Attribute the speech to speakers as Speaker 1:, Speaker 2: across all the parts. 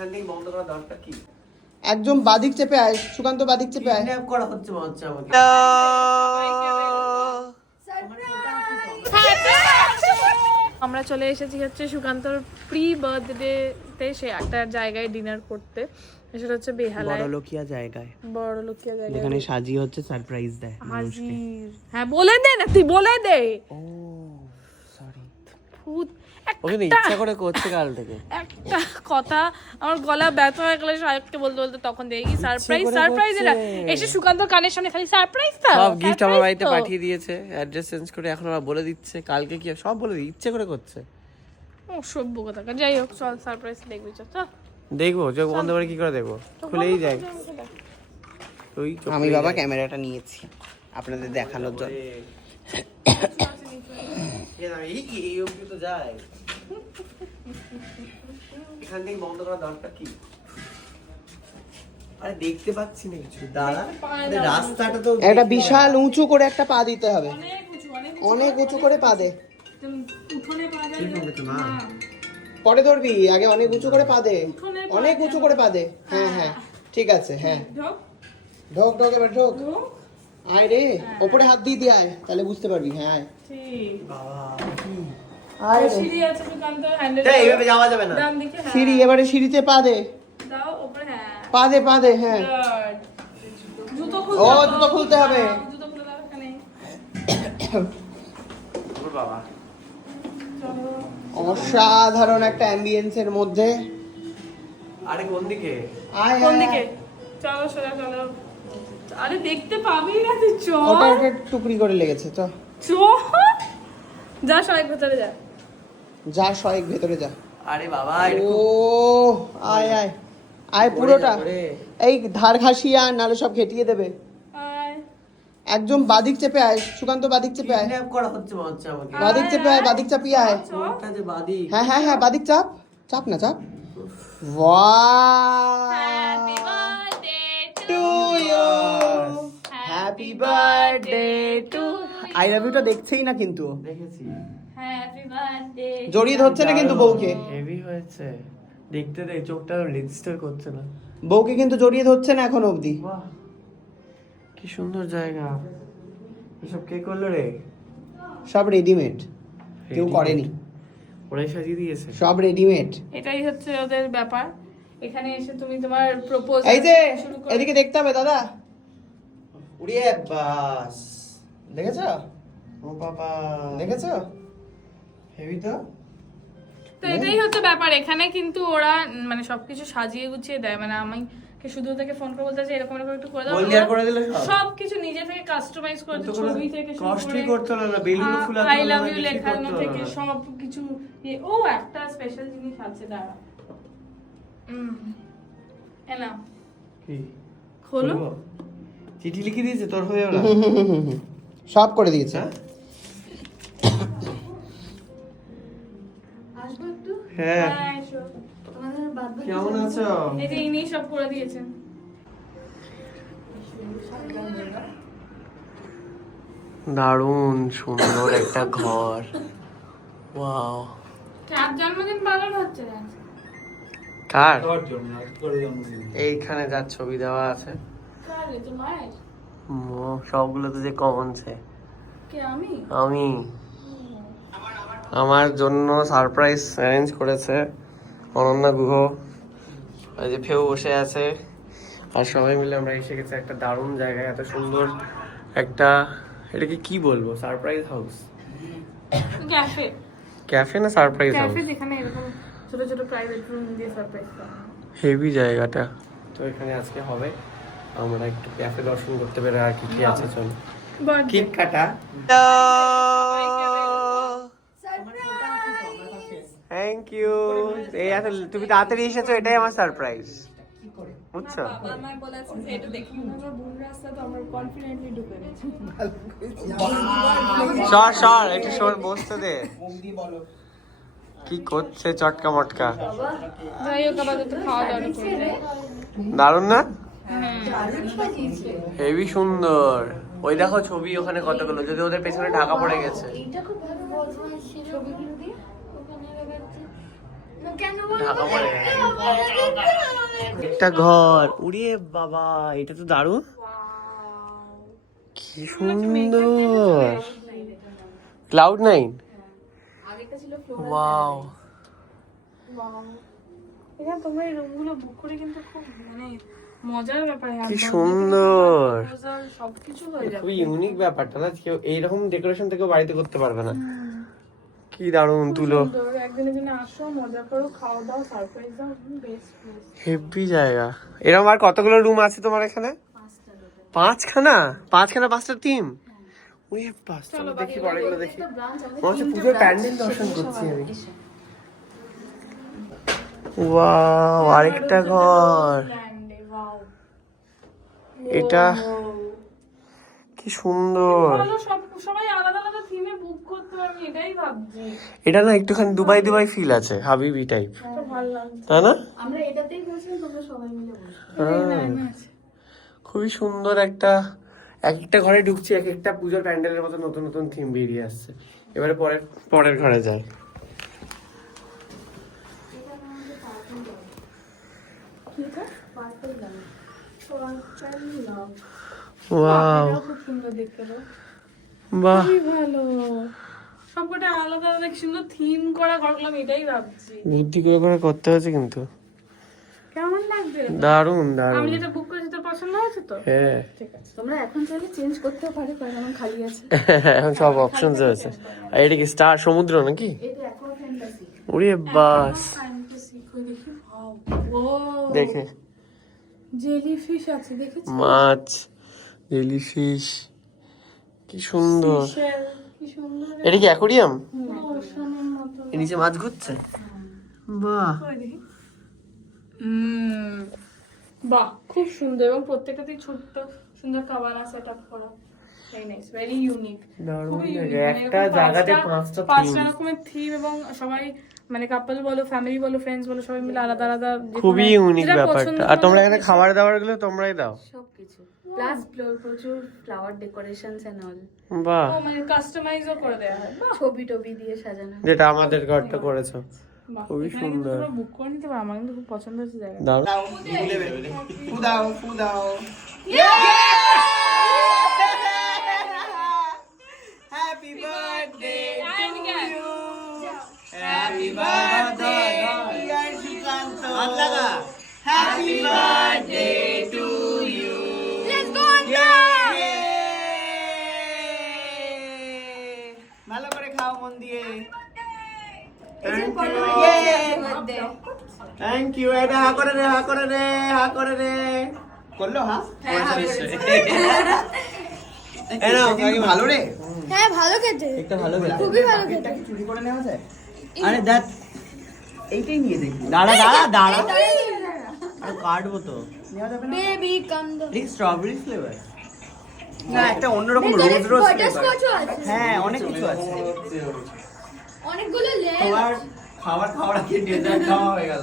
Speaker 1: এখান থেকে বন্ধ করার দরকার কি?
Speaker 2: একদম বাদিক চেপে আয় সুকান্ত বাদিক চেপে আয়।
Speaker 1: কিডন্যাপ করা হচ্ছে মনে হচ্ছে আমাকে।
Speaker 3: আমরা চলে এসেছি হচ্ছে সুকান্তর প্রি বার্থডে তে সে একটা জায়গায় ডিনার করতে। সেটা হচ্ছে বেহালায়।
Speaker 1: লোকিয়া জায়গায়।
Speaker 3: বড় লোকিয়া জায়গায়।
Speaker 1: যেখানে সাজিয়ে হচ্ছে সারপ্রাইজ দেয়
Speaker 3: হাজির। হ্যাঁ বলে দে না তুই বলে দে।
Speaker 1: ও সরি
Speaker 3: ভূত।
Speaker 1: ওকে না
Speaker 3: একটা
Speaker 1: ইচ্ছা করে করছে কাল থেকে।
Speaker 3: একটা কথা আমার গলা ব্যথা হয়ে গেলে সাহেবকে বলতে বলতে তখন দেখি সারপ্রাইজ সারপ্রাইজ এটা এসে সুকান্ত কানের সামনে খালি সারপ্রাইজ তো।
Speaker 1: সব গিফট আমার বাড়িতে পাঠিয়ে দিয়েছে অ্যাড্রেস চেঞ্জ করে এখন আবার বলে দিচ্ছে কালকে কি সব বলে দিচ্ছে ইচ্ছে করে করছে।
Speaker 3: কথা। যাই হোক চল সারপ্রাইজ দেখবি চল
Speaker 1: দেখব চোখ বন্ধ করে কি করে দেখব? খুলেই যায় তুই
Speaker 2: আমি বাবা ক্যামেরাটা নিয়েছি আপনাদের দেখানোর জন্য।
Speaker 1: এই কি এই অবধি তো যায়। এখান থেকে বন্ধ করার দরকার কি? আরে দেখতে পাচ্ছি না কিছু। দাঁড়া রাস্তাটা তো
Speaker 2: একটা বিশাল উঁচু করে একটা পা দিতে হবে।
Speaker 3: অনেক উঁচু অনেক
Speaker 2: অনেক উঁচু করে পা দে।
Speaker 1: না
Speaker 2: পরে ধরবি আগে অনেক উঁচু করে পা দে। অনেক উঁচু করে পা দে। হ্যাঁ হ্যাঁ। ঠিক আছে হ্যাঁ।
Speaker 3: ঢোক।
Speaker 2: ঢোক। ঢোক এবার ঢোক। আয় রে ওপরে হাত দিয়ে দিয়ে আয় তাহলে বুঝতে পারবি হ্যাঁ আয়।
Speaker 1: বাবা
Speaker 3: সিঁড়ি আছে সুকান্ত হ্যান্ডেল
Speaker 1: এইভাবে যাওয়া যাবে না?
Speaker 3: ডান দিকে হ্যাঁ।
Speaker 2: সিঁড়ি এবারে সিঁড়িতে পা দে।
Speaker 3: দাও উপরে হ্যাঁ।
Speaker 2: পা দে পা দে হ্যাঁ।
Speaker 3: জুতো খুলতে
Speaker 2: ও, জুতো খুলতে হবে।
Speaker 3: জুতো খুলে দাও এখানে।
Speaker 1: ওর বাবা।
Speaker 2: অসাধারণ একটা অ্যাম্বিয়েন্সের মধ্যে।
Speaker 1: আরে কোন দিকে?
Speaker 2: আয়
Speaker 3: কোন দিকে? চলো সোজা চলো। আরে দেখতে পাবি না তুই চ
Speaker 2: ওটা ওটা টুকরি করে লেগেছে চ।
Speaker 3: চ যা সবাই ভেতরে যা।
Speaker 2: যা সয়েক ভেতরে যা।
Speaker 1: আরে বাবা
Speaker 2: ও আয় আয়। আয় পুরোটা। এই ধার ঘাসিয়ে আর নালে সব ঘেটিয়ে দেবে। একদম বাদিক চেপে আয় সুকান্ত বাদিক চেপে আয়।
Speaker 1: কিডন্যাপ করা হচ্ছে হচ্ছে আমাকে।
Speaker 2: বাদিক চেপে আয় বাদিক চাপিয়ে আয়। হ্যাঁ হ্যাঁ হ্যাঁ বাদিক চাপ। চাপ না চাপ।
Speaker 3: Happy birthday
Speaker 2: to happy birthday to I love Yuta দেখছেই না কিন্তু।
Speaker 1: দেখেছি।
Speaker 2: জড়িয়ে ধরছে না কিন্তু বউকে?
Speaker 1: হেভি হয়েছে। দেখতে দে চোখটা রেজিস্টার করছে না।
Speaker 2: বউকে কিন্তু জড়িয়ে ধরছে না এখন অবধি।
Speaker 1: বাহ। কি সুন্দর জায়গা। এসব কে করল রে?
Speaker 2: সব রেডিমেড কেউ করেনি।
Speaker 1: ওরাই সাজিয়ে দিয়েছে।
Speaker 2: সব রেডিমেড
Speaker 3: এটাই হচ্ছে ওদের ব্যাপার। এখানে এসে তুমি তোমার প্রপোজ
Speaker 2: এই যে এদিকে দেখতে হবে দাদা। উড়িয়ে বাস। দেখেছ?
Speaker 1: ও বাবা।
Speaker 2: দেখেছ? হেভি তো
Speaker 3: তো এটাই হচ্ছে ব্যাপার। এখানে কিন্তু ওরা মানে সবকিছু সাজিয়ে গুছিয়ে দেয়। মানে আমি শুধু ওদেরকে ফোন করে বলতে চাই এরকম এরকম একটু করে দাও।
Speaker 1: করে দিলে সব?
Speaker 3: সবকিছু নিজে থেকে কাস্টমাইজ করে ছবি থেকে শুরু
Speaker 1: কষ্টই করতে হলো না, বেলুন ফুলাতে
Speaker 3: আই লাভ ইউ লেখানো থেকে। সব কিছু ইয়ে। ও একটা স্পেশাল জিনিস আছে দাঁড়া। হুম এনা
Speaker 1: কি?
Speaker 3: খোলো।
Speaker 1: চিঠি লিখে দিয়েছে তোর হয়ে ওরা
Speaker 2: সব করে দিয়েছে।
Speaker 1: হ্যাঁ? হ্যাঁ।
Speaker 3: হ্যাঁ
Speaker 1: কেমন আছো?
Speaker 3: এই যে ইনি সব করে দিয়েছেন।
Speaker 1: দারুণ সুন্দর একটা ঘর। ওয়াও।
Speaker 3: কার জন্মদিন পালন হচ্ছে
Speaker 1: কার? এইখানে যার ছবি দেওয়া আছে। সবগুলো তো যে কমনছে
Speaker 3: কে আমি?
Speaker 1: আমি। আমার জন্য সারপ্রাইজ অ্যারেঞ্জ করেছে অনন্যা গুহ। এই যে ফেউ বসে আছে। আর সবাই মিলে আমরা এসে গেছি একটা দারুণ জায়গায় এত সুন্দর একটা এটাকে কি বলব? সারপ্রাইজ হাউস
Speaker 3: ক্যাফে
Speaker 1: ক্যাফে না সারপ্রাইজ হাউস
Speaker 3: ক্যাফে যেখানে এরকম ছোট ছোট প্রাইভেট রুম দিয়ে সারপ্রাইজ করা
Speaker 1: হেভি জায়গাটা। তো এখানে আজকে হবে। আমরা একটু ক্যাফে দর্শন করতে পেরে আর কি কি আছে চল. কেক কাটা। থ্যাংক ইউ এই এত তুমি তাড়াতাড়ি এসেছ এটাই আমার সারপ্রাইজ বুঝছ?
Speaker 3: বাবা আমায় বলেছে যে এটা দেখে বোন রাস্তা তো আমরা কনফিডেন্টলি ঢুকে গেছি।
Speaker 1: সর সর একটু সর বসতে দে। কি করছে চটকা মটকা? দারুণ না?
Speaker 3: হ্যাঁ।
Speaker 1: হেভি সুন্দর। ওই দেখো ছবি ওখানে কতগুলো যদি ওদের পেছনে ঢাকা পড়ে গেছে।
Speaker 4: খুব ভালো ছবিগুলো দিয়ে ওখানে লাগাচ্ছি না কেন
Speaker 1: ঢাকা পড়ে একটা ঘর। উড়িয়ে বাবা এটা তো দারুণ। কি সুন্দর। ক্লাউড নাইন ওয়াও
Speaker 3: তোমরা এই রুমগুলো বুক করে কিন্তু খুব মানে মজার ব্যাপার।
Speaker 1: কি সুন্দর।
Speaker 3: সবকিছু হয়ে যাবে
Speaker 1: খুবই ইউনিক ব্যাপারটা না? কেউ এইরকম ডেকোরেশন থেকে বাড়িতে করতে পারবে না। কি দারুণ তুলো। হেভি জায়গা। এরকম আর কতগুলো রুম আছে তোমার এখানে? পাঁচখানা? পাঁচখানা পাঁচটা টিম চলো দেখি দেখি। মনে হচ্ছে পুজোর প্যান্ডেল দর্শন করছি আমি। ওয়াও আরেকটা ঘর। এটা কি সুন্দর।
Speaker 3: সবাই আলাদা আলাদা থিমে বুক করতে আমি এটাই ভাবছি
Speaker 1: এটা না একটুখানি দুবাই দুবাই ফিল আছে হাবিবি টাইপ
Speaker 3: ভালো লাগছে।
Speaker 1: তাই না? হ্যাঁ। খুবই সুন্দর একটা এক একটা ঘরে ঢুকছি এক একটা পুজোর প্যান্ডেলের মতো নতুন নতুন থিম বেরিয়ে আসছে। এবারে পরের পরের ঘরে যাই। ওয়াও।
Speaker 3: খুব সুন্দর দেখতে
Speaker 1: বাহ।
Speaker 3: ভালো। সবকটা আলাদা আলাদা সুন্দর থিম করা ঘরগুলো আমি এটাই ভাবছি।
Speaker 1: করে করে করতে হয়েছে কিন্তু।
Speaker 3: কেমন লাগবে
Speaker 1: দারুণ
Speaker 3: আমি
Speaker 1: দারুণ
Speaker 3: যেটা বুক করেছি তোর পছন্দ হয়েছে তো?
Speaker 1: হ্যাঁ।
Speaker 3: ঠিক আছে
Speaker 4: তোমরা এখন চাইলে চেঞ্জ করতেও পারো কারণ আমার খালি আছে।
Speaker 1: এখন সব অপশনস আছে আর এটা কি স্টার সমুদ্র নাকি?
Speaker 4: এটা অ্যাকোয়া ফ্যান্টাসি
Speaker 1: ওরে বাস।
Speaker 3: দেখি? জেলিফিশ আছে দেখেছি
Speaker 1: মাছ জেলিফিশ কি সুন্দর।
Speaker 3: Shell, কি সুন্দর।
Speaker 1: এটা কি অ্যাকোরিয়াম? এর নিচে মাছ ঘুরছে? বাহ।
Speaker 3: বাহ খুব সুন্দর এবং প্রত্যেকটাতেই ছোট্ট সুন্দর কাবানা সেট আপ করা। মানে
Speaker 1: একটা জায়গাতে
Speaker 3: পাঁচটা-
Speaker 1: পাঁচটা
Speaker 3: পাঁচটা রকমের থিম এবং সবাই মানে কাপল বলো ফ্যামিলি বলো ফ্রেন্ডস বলো সবাই মিলে আলাদা আলাদা
Speaker 1: খুবই ইউনিক ব্যাপারটা। আর তোমরা এখানে খাবার দাবারগুলো তোমরাই দাও।
Speaker 4: সবকিছু। প্লাস প্রচুর ফ্লাওয়ার ডেকোরেশনস এন্ড অল
Speaker 1: বাহ।
Speaker 3: ও, মানে কাস্টমাইজও করে দেওয়া হয়।
Speaker 4: ছবি টবি দিয়ে সাজানো।
Speaker 1: যেটা আমাদের ঘরটা করেছ। খুবই সুন্দর।
Speaker 3: বুক করে নিতে পারো। আমার কিন্তু খুব পছন্দ হচ্ছে জায়গা
Speaker 1: দারুণ।
Speaker 2: ফু দাও ফু দাও। Happy birthday happy birthday happy birthday thank you এটা হা করে রে হা করে রে হা করে রে। করল হা? ভালো রে?
Speaker 4: হ্যাঁ ভালো খেতে।
Speaker 2: একটা ভালো খেতে।
Speaker 4: খুবই ভালো খেতে।
Speaker 2: চুরি করে নেওয়া যায়? আরে দেখ এইটাই নিয়ে দেখি দাঁড়া দাঁড়া দাঁড়া। আরে কাটবো তো। নেওয়া
Speaker 4: বেবি কাম দা
Speaker 2: এই স্ট্রবেরি ফ্লেভার না একটা অন্যরকম রোজ রোজ
Speaker 4: আছে।
Speaker 2: হ্যাঁ অনেক কিছু আছে।
Speaker 4: অনেকগুলো লেয়ার
Speaker 2: তোমার খাবার খাওয়ার আগে ডেজার্ট খাওয়া হয়ে গেল।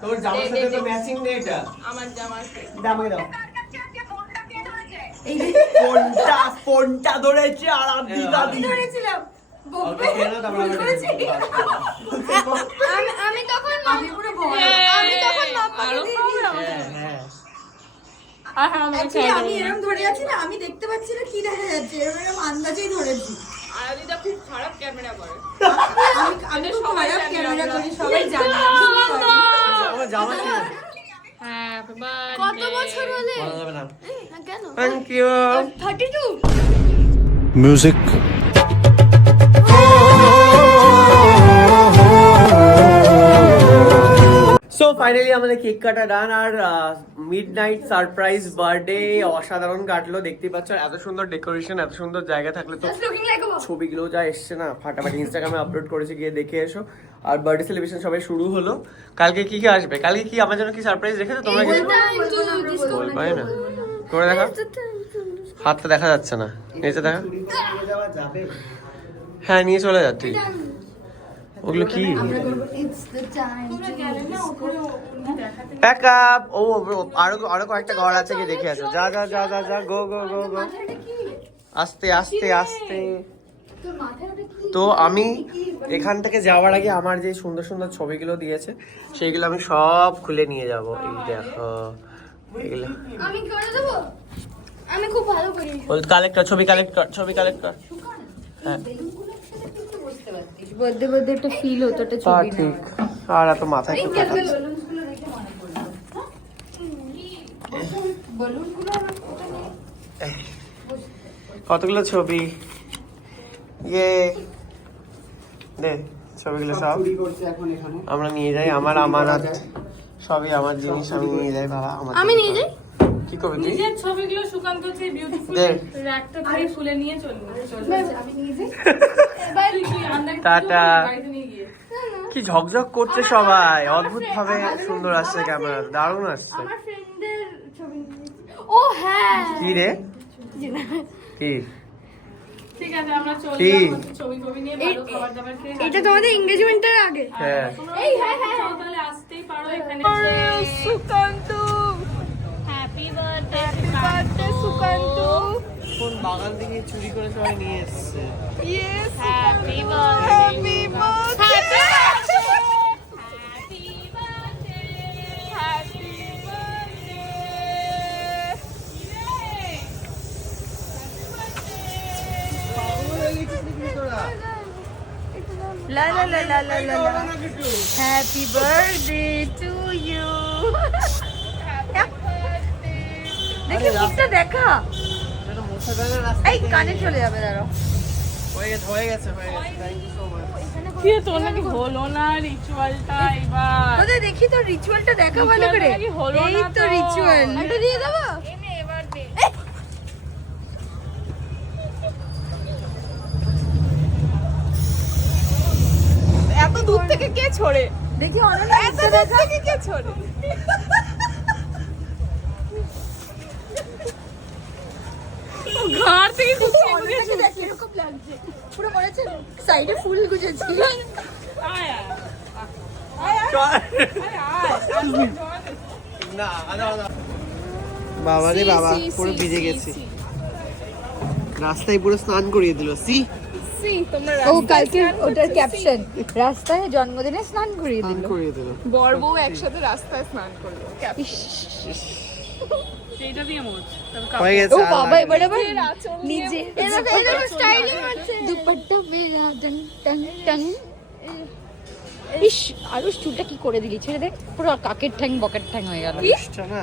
Speaker 2: তোর জামার সাথে তো ম্যাচিং নেই এটা।
Speaker 3: আমার জামার
Speaker 2: আমাকে দাও। কোনটা কোনটা ধরেছে আর আদি দাদি।
Speaker 4: ধরেছিলাম
Speaker 2: ওকে কেন তারপর আমি
Speaker 4: তখন পুরো তখন
Speaker 5: এরকম ধরে আছি না আমি দেখতে পাচ্ছি না কি দেখা যাচ্ছে। এরকম এরকম আন্দাজেই ধরেছি।
Speaker 3: আরাদিতা খুব খারাপ ক্যামেরা করে।
Speaker 5: আমি খুব খারাপ ক্যামেরা করি সবাই জানে।
Speaker 4: কত বছর হলে?
Speaker 1: বলা যাবে না।
Speaker 4: না কেন?
Speaker 1: Thank you
Speaker 4: 32
Speaker 6: music
Speaker 1: so finally আমাদের কেক কাটা ডান আর মিড নাইট সারপ্রাইজ বার্থডে অসাধারণ কাটলো দেখতেই পাচ্ছ এত সুন্দর ডেকোরেশন এত সুন্দর জায়গা থাকলে তো ছবিগুলো যা এসছে না ফাটাফাটি ইনস্টাগ্রামে আপলোড করেছে গিয়ে দেখে এসো। আর বার্থডে সেলিব্রেশন সবাই শুরু হলো। কালকে কি কি আসবে? কালকে কি আমার জন্য কি সারপ্রাইজ রেখেছো? তোমরা কিছু বলবাই না? করে দেখা হাতটা দেখা যাচ্ছে না। নিচে দেখা। হ্যাঁ নিয়ে চলে যা তুই ওগুলো কি? প্যাক আপ ও ও, আরও আরও কয়েকটা ঘর আছে কি দেখে আসো। যা যা যা যা যা গো গো গো গো আস্তে আস্তে আস্তে। তো আমি এখান থেকে যাওয়ার আগে আমার যে সুন্দর সুন্দর ছবিগুলো দিয়েছে সেইগুলো আমি সব খুলে নিয়ে যাব। এই দেখো এগুলো।
Speaker 3: আমি করে দেবো? আমি খুব ভালো করি।
Speaker 1: কালেক্ট কর ছবি কালেক্ট কর ছবি কালেক্ট কর। হ্যাঁ।
Speaker 4: বার্থডে বার্থডে একটা ফিল হতো একটা
Speaker 1: তা
Speaker 4: ছবি
Speaker 1: ঠিক। আর এত মাথায় একটু কাটাচ্ছে কতগুলো ছবি? ইয়ে। দে ছবিগুলো সব আমরা নিয়ে যাই আমার আমানত সবই আমার জিনিস আমি নিয়ে যাই বাবা আমার
Speaker 3: আমি নিয়ে যাই?
Speaker 1: কি করবি তুই?
Speaker 3: নিজের ছবিগুলো সুকান্ত বিউটিফুল
Speaker 1: দে।
Speaker 3: র্যাকটা খুলে নিয়ে চলবো। আমি নিয়ে যাই।
Speaker 1: টাটা।
Speaker 3: বাড়িতে নিয়ে গিয়ে
Speaker 1: কি ঝকঝক করছে সবাই। অদ্ভুত ভাবে সুন্দর আসছে ক্যামেরা দারুণ আসছে।
Speaker 3: আমার ও হ্যাঁ।
Speaker 1: কি রে? কি?
Speaker 3: ঠিক আছে আমরা
Speaker 1: কি?
Speaker 3: চললাম ছবি ছবি নিয়ে ভালো খাবার দাবার খেয়ে
Speaker 5: এটা তোমাদের এঙ্গেজমেন্টের আগে?
Speaker 1: হ্যাঁ।
Speaker 3: এই হ্যাঁ হ্যাঁ। তাহলে আসতেই পারো এখানে
Speaker 5: সুকান্ত।
Speaker 3: Happy birthday Sukanta.
Speaker 1: কোন বাগান থেকে চুরি করে সবাই নিয়ে এসছে?
Speaker 5: Yes
Speaker 3: happy birthday
Speaker 5: happy birthday
Speaker 3: happy birthday happy
Speaker 5: লা লা লা লা লা লা লা হ্যাপি বার্থডে টু ইউ দেখি মুখটা দেখা। এই কানে চলে যাবে দাঁড়াও।
Speaker 1: হয়ে গেছে হয়ে গেছে হয়ে গেছে থ্যাংক ইউ সো মাচ
Speaker 3: কি তোর নাকি হলো না রিচুয়ালটা এবার?
Speaker 5: দেখি তো রিচুয়ালটা দেখা ভালো করে?
Speaker 3: Ritual হলো
Speaker 5: এই
Speaker 3: না
Speaker 5: তো। রিচুয়াল দিয়ে দেবো?
Speaker 3: এত দূর থেকে কে ছড়ে?
Speaker 5: দেখি অনন্যা এত দূর থেকে কে ছোড়ে?
Speaker 3: ঘাড় থেকে গুছিয়ে গুছিয়ে
Speaker 5: দেখ এরকম লাগছে। পুরো মনে হচ্ছে সাইডে ফুল গুজেছি।
Speaker 3: আয় আয়
Speaker 1: না আদা আদা বাবা রে বাবা পুরো ভিজে গেছি। রাস্তায় পুরো স্নান করিয়ে দিল সি।
Speaker 5: ও কালকে ওটার ক্যাপশন রাস্তায় জন্মদিনে স্নান করিয়ে দিল।
Speaker 1: করিয়ে দিল।
Speaker 3: বর বউ একসাথে রাস্তায় স্নান করল। সেইটা দিয়ে মোট
Speaker 1: হয়ে গেছে
Speaker 5: ও বাবা
Speaker 1: লাগবে
Speaker 5: আবার
Speaker 3: নিজের আঁচল নিয়ে
Speaker 5: নিজে।
Speaker 3: এরকম এরকম স্টাইলিং হচ্ছে।
Speaker 5: দুপাট্টা মেরা টং টং টং ইস আরুষ চুলটা কি করে দিলি? ছেড়ে দেখ পুরো কাকের ঠ্যাং বকের ঠ্যাং হয়ে গেল।
Speaker 1: না।